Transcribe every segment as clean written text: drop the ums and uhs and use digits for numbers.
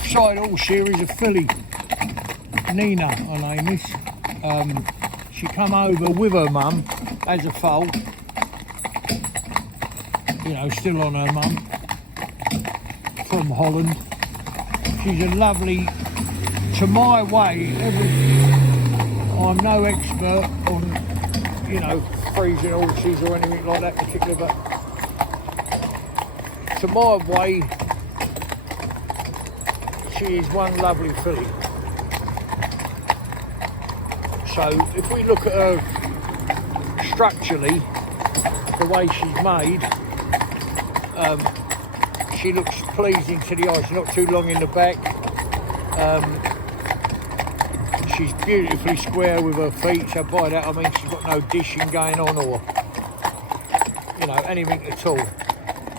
offside horse here is a filly, Mina, her name is. She come over with her mum as a foal, you know, still on her mum, from Holland. She's a lovely, to my way, I'm no expert on, you know, Friesian horses or anything like that particular, but to my way, she is one lovely filly. So if we look at her structurally, the way she's made, she looks pleasing to the eye. She's not too long in the back. She's beautifully square with her feet, so by that I mean she's got no dishing going on or, you know, anything at all.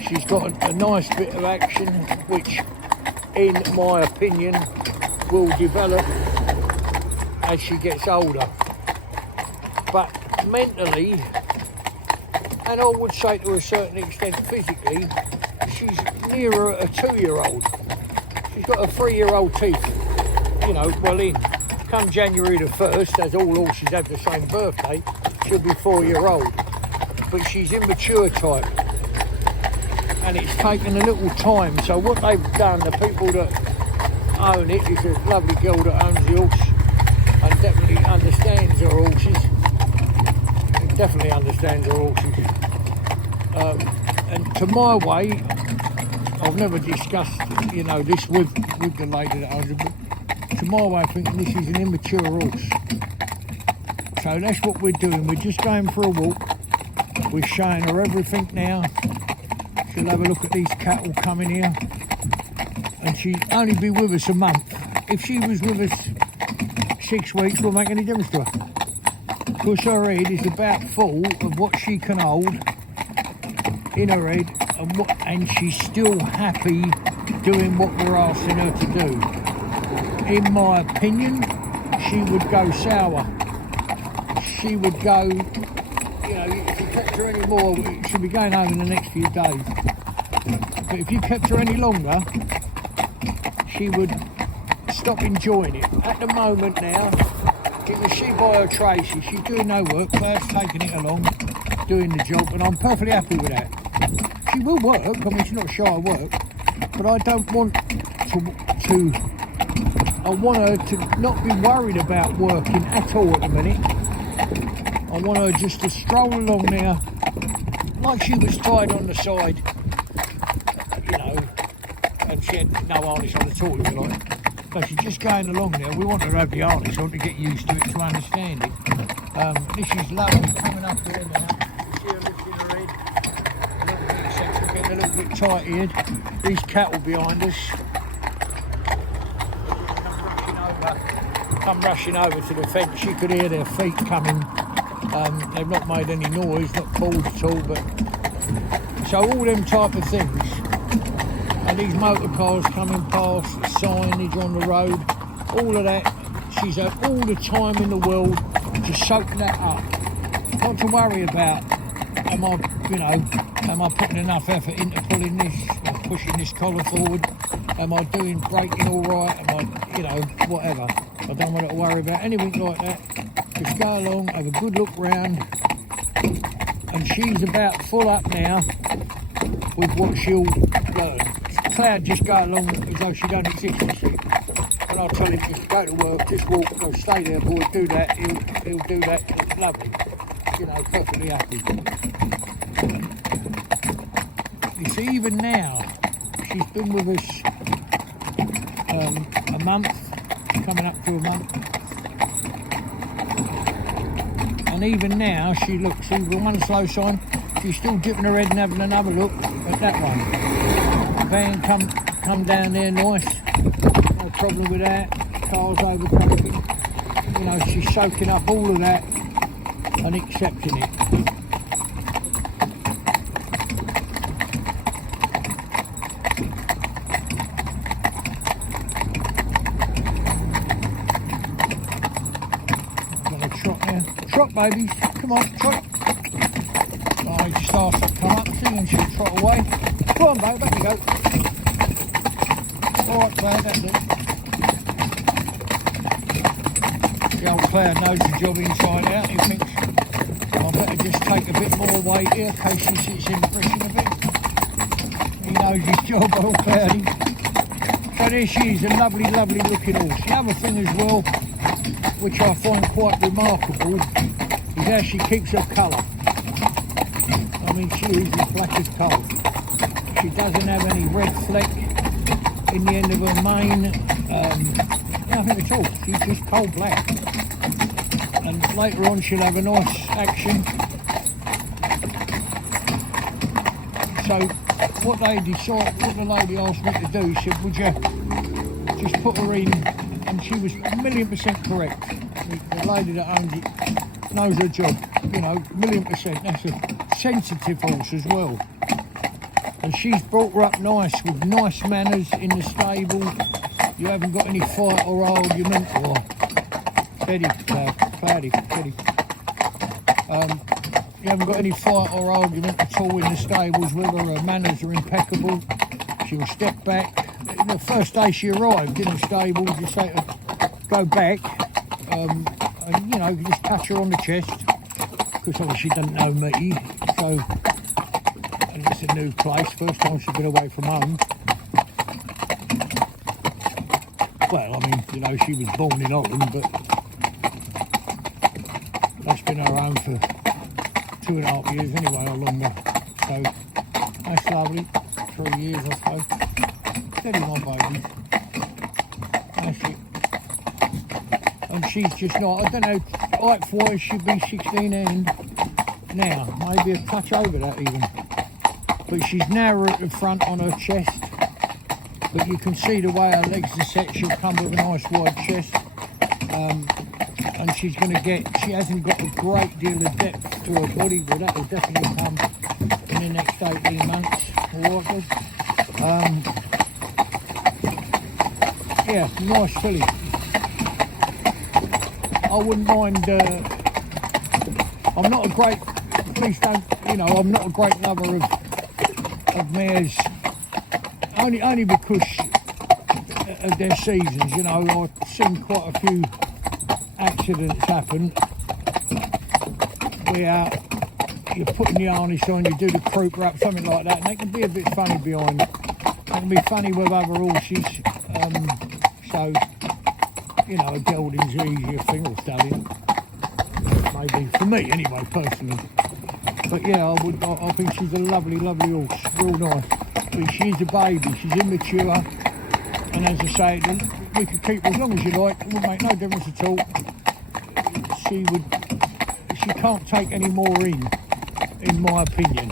She's got a nice bit of action, which in my opinion will develop as she gets older. But mentally, and I would say to a certain extent physically, she's nearer a 2-year-old. She's got a 3-year-old teeth, you know, well in. Come January the 1st, as all horses have the same birthday, she'll be 4-year-old. But she's immature type. And it's taken a little time. So what they've done, the people that own it, is a lovely girl that owns the horse and definitely understands her horses. Definitely understands her horses. And to my way, I've never discussed, you know, this with the lady that owns it, but to my way, I think this is an immature horse. So that's what we're doing. We're just going for a walk. We're showing her everything now. She'll have a look at these cattle coming here. And she'll only be with us a month. If she was with us 6 weeks, we'll make any difference to her. Because her head is about full of what she can hold in her head, and she's still happy doing what we're asking her to do. In my opinion, she would go sour. She would go, you know, if you kept her any more, she'll be going home in the next few days. But if you kept her any longer, she would stop enjoying it. At the moment now, it was she by her Tracy. She's doing no work, Claire's taking it along, doing the job, and I'm perfectly happy with that. She will work, I mean she's not shy of work, but I don't want I want her to not be worried about working at all at the minute. I want her just to stroll along there like she was tied on the side, you know, and she had no harness on at all, if you like. So she's just going along there. We want her to have the harness on to get used to it, to understand it. This is lovely coming up here now. See her lifting her head, a little bit eccentric, getting a little bit tight here. These cattle behind us come rushing over to the fence. You could hear their feet coming. They've not made any noise, not called at all, but so all them type of things. And these motor cars coming past, the signage on the road, all of that, she's had all the time in the world to soak that up. Not to worry about, am I putting enough effort into pulling this, or pushing this collar forward? Am I doing braking all right? Am I, you know, whatever. I don't want her to worry about anything like that. Just go along, have a good look round, and she's about full up now with what she'll learn. Cloud just go along as though she don't exist, you see. And I'll tell him, just go to work, just walk, go stay there, boy, do that, he'll do that, and it's lovely. You know, perfectly happy. You see, even now, she's been with us a month, coming up to a month. And even now, she looks, even one slow sign, she's still dipping her head and having another look at that one. Van come down there nice, no problem with that. Cars overtaking, you know, she's soaking up all of that and accepting it. Got a trot now. Trot, babies, come on, trot. Oh, he just asked her to come up, see, and she'll trot away. Come on, babe, back you go. Alright, Cloud, that's it. The old Cloud knows the job inside out. He thinks I better just take a bit more weight here in case she sits in the friction a bit. He knows his job, old Cloudy. So there she is, a lovely, lovely looking horse. The other thing as well, which I find quite remarkable, is how she keeps her colour. I mean, she is as black as coal. She doesn't have any red fleck in the end of her mane. Nothing at all. She's just coal black. And later on she'll have a nice action. So what the lady asked me to do, she said, would you just put her in? And she was 1,000,000% correct. The lady that owns it knows her job, you know, 1,000,000%. That's a sensitive horse as well. And she's brought her up nice, with nice manners in the stable. You haven't got any fight or argument or steady, Cloudy, steady. You haven't got any fight or argument at all in the stables with her. Her manners are impeccable. She'll step back. The first day she arrived in the stables, you say to her, go back, and you know, you just touch her on the chest, because obviously she doesn't know me, so, and it's a new place, first time she's been away from home. Well, I mean, you know, she was born in Holland, but that's been her home for 2.5 years anyway, or longer. So that's lovely. 3 years, I suppose. Steady my baby. That's it. And she's just not, I don't know, height-wise she'd be 16 and now, maybe a touch over that even. But she's narrow at the front on her chest. But you can see the way her legs are set, she'll come with a nice wide chest. And she's going to get, she hasn't got a great deal of depth to her body, but that will definitely come in the next 18 months. All right, yeah, nice filly. I wouldn't mind, I'm not a great, please don't, you know, I'm not a great lover of mares, only because of their seasons, you know. I've seen quite a few accidents happen where you're putting the harness on, you do the crouper up, something like that, and they can be a bit funny behind. They can be funny with other horses, so, you know, a gelding's an easier thing, or stallion, maybe, for me anyway, personally. But yeah, I think she's a lovely, lovely horse, real nice. But she is a baby, she's immature, and as I say, we could keep her as long as you like, it would make no difference at all. She can't take any more in my opinion.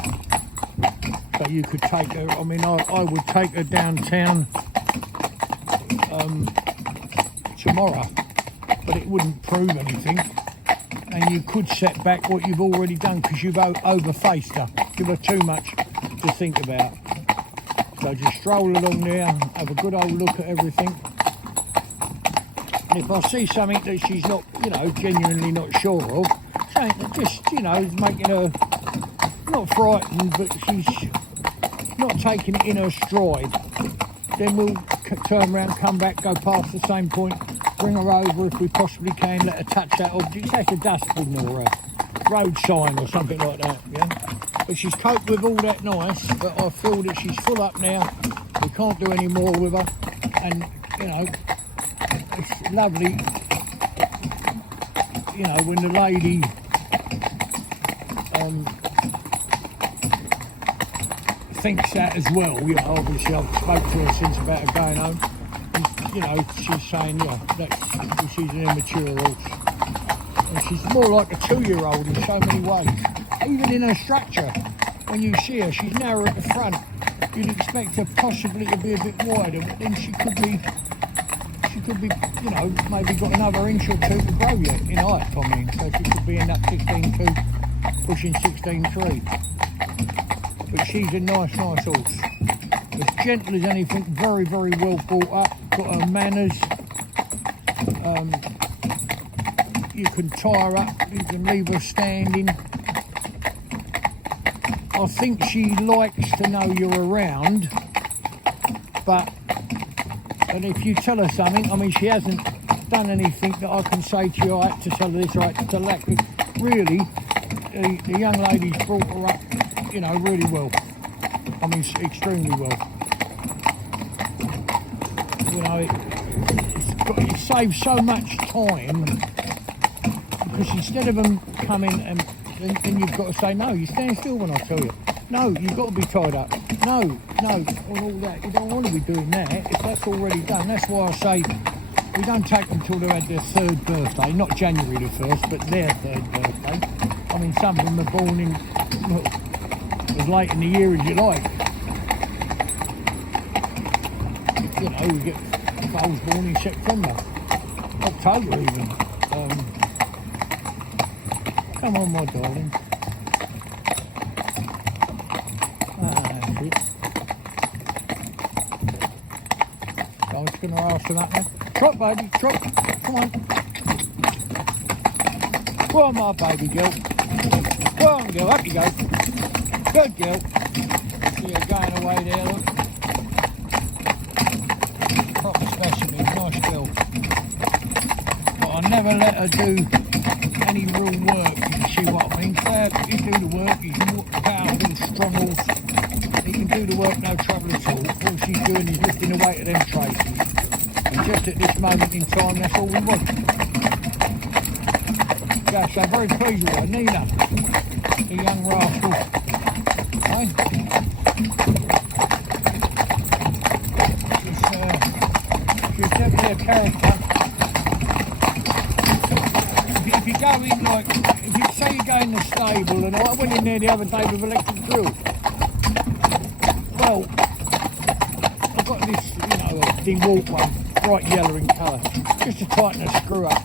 So you could take her, I mean, I would take her downtown tomorrow, but it wouldn't prove anything. And you could set back what you've already done because you've overfaced her, give her too much to think about. So just stroll along there, have a good old look at everything. And if I see something that she's not, you know, genuinely not sure of, something that just, you know, is making her not frightened, but she's not taking it in her stride, then we'll turn around, come back, go past the same point, bring her over if we possibly can, let her touch that object, say it's a dustbin or a road sign or something like that, yeah? But she's coped with all that nice, but I feel that she's full up now, we can't do any more with her, and, you know, it's lovely, you know, when the lady thinks that as well. You know, obviously I've spoke to her since about her going home, and, you know, she's saying, yeah, she's an immature horse, and she's more like a 2-year-old in so many ways. Even in her structure, when you see her, she's narrow at the front. You'd expect her possibly to be a bit wider, but then she could be, you know, maybe got another inch or two to grow yet in height, I mean, so she could be in that 16.2, pushing 16.3. But she's a nice horse. As gentle as anything, very, very well brought up, got her manners. You can tie her up, you can leave her standing. I think she likes to know you're around, but And if you tell her something, I mean, she hasn't done anything that I can say to you, I had to tell her this, I had to tell her that. But really, the young lady's brought her up, you know, really well. I mean, extremely well. You know, it saves so much time, because instead of them coming and you've got to say, no, you stand still when I tell you. No, you've got to be tied up. No, and all that. You don't want to be doing that if that's already done. That's why I say we don't take them till they've had their 3rd birthday, not January the 1st, but their 3rd birthday. I mean, some of them are born in, as late in the year as you like. You know, we get foals born in September, October even. Come on, my darling. That's it. So I'm just going to ask her that now. Trot, baby, trot. Come on. Go on, my baby girl. Go on, girl. Up you go. Good girl. See her going away there, look. Proper specimen. Nice girl. But I never let her do any real work, if you see what I mean. You do the work, you can walk about with a strong horse. He can do the work, no trouble at all. All she's doing is lifting the weight of them traces. And just at this moment in time, that's all we want. Gosh, I'm very pleased with her. Nina, the young rascal. Hey? She's definitely a character. If you go in, like, if you say you go in the stable, and I went in there the other day with electric drill. Well, I've got this, you know, a DeWalt one, bright yellow in colour, just to tighten a screw up.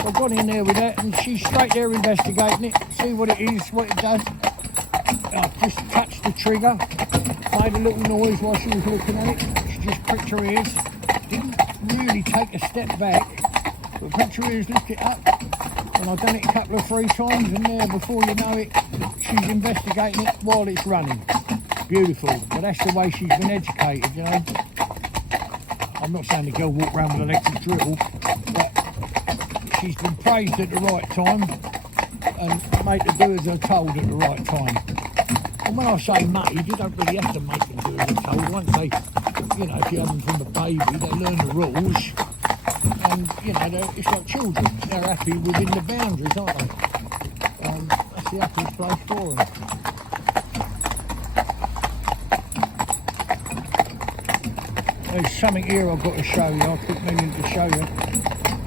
So I've gone in there with that, and she's straight there investigating it, see what it is, what it does. I just touched the trigger, made a little noise while she was looking at it. She just pricked her ears, didn't really take a step back, but pricked her ears, lift it up. And I've done it a couple of 3 times, and there, before you know it, she's investigating it while it's running. Beautiful. But that's the way she's been educated, you know. I'm not saying the girl walk around with an electric drill, but she's been praised at the right time and made to do as they're told at the right time. And when I say made, you don't really have to make them do as they're told. Once they, you know, if you have them from the baby, they learn the rules. And, you know, it's like children. They're happy within the boundaries, aren't they? That's the happiest place for them. There's something here I've got to show you. I keep meaning to show you.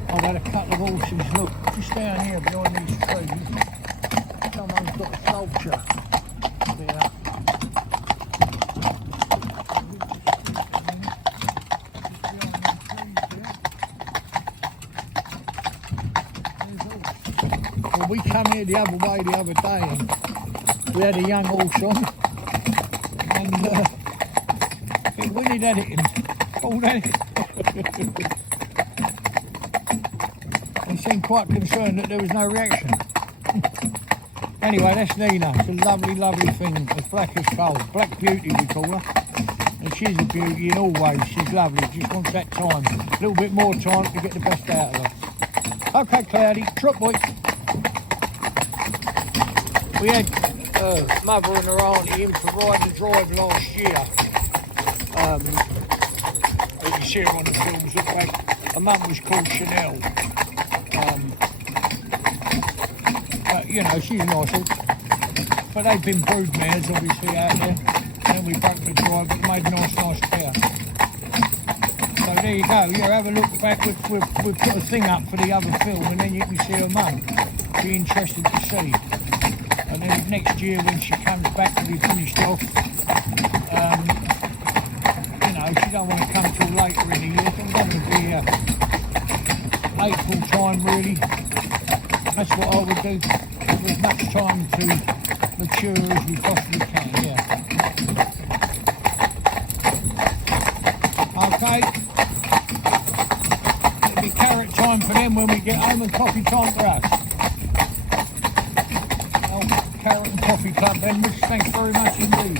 I've had a couple of horses, look, just down here behind these trees. Someone's got a sculpture there. Well, we come here the other way the other day, and we had a young horse on, and it whinnied at it and pulled at it. And seemed quite concerned that there was no reaction. Anyway, that's Nina. It's a lovely, lovely thing, as black as coal. Black beauty, we call her. And she's a beauty in all ways. She's lovely. Just wants that time. A little bit more time to get the best out of her. Okay, Cloudy. Trot, boy. We had mother and her auntie in for ride and drive last year. You see her on the films. Look back. Her mum was called Chanel. But, you know, she's nice. But they've been brood mares, obviously, out there. And we broke the drive, but made a nice pair. So there you go. Yeah, have a look back. We've put a thing up for the other film, and then you can see her mum. Be interested to see. And then next year, when she comes back to be finished off, you know, she don't want to come till later in the year. It's going to be April time, really. That's what I would do. Give as much time to mature as we possibly can, yeah. Okay. It'll be carrot time for them when we get home, and coffee time for us. Oh, Carrot and Coffee Club members, thanks very much indeed.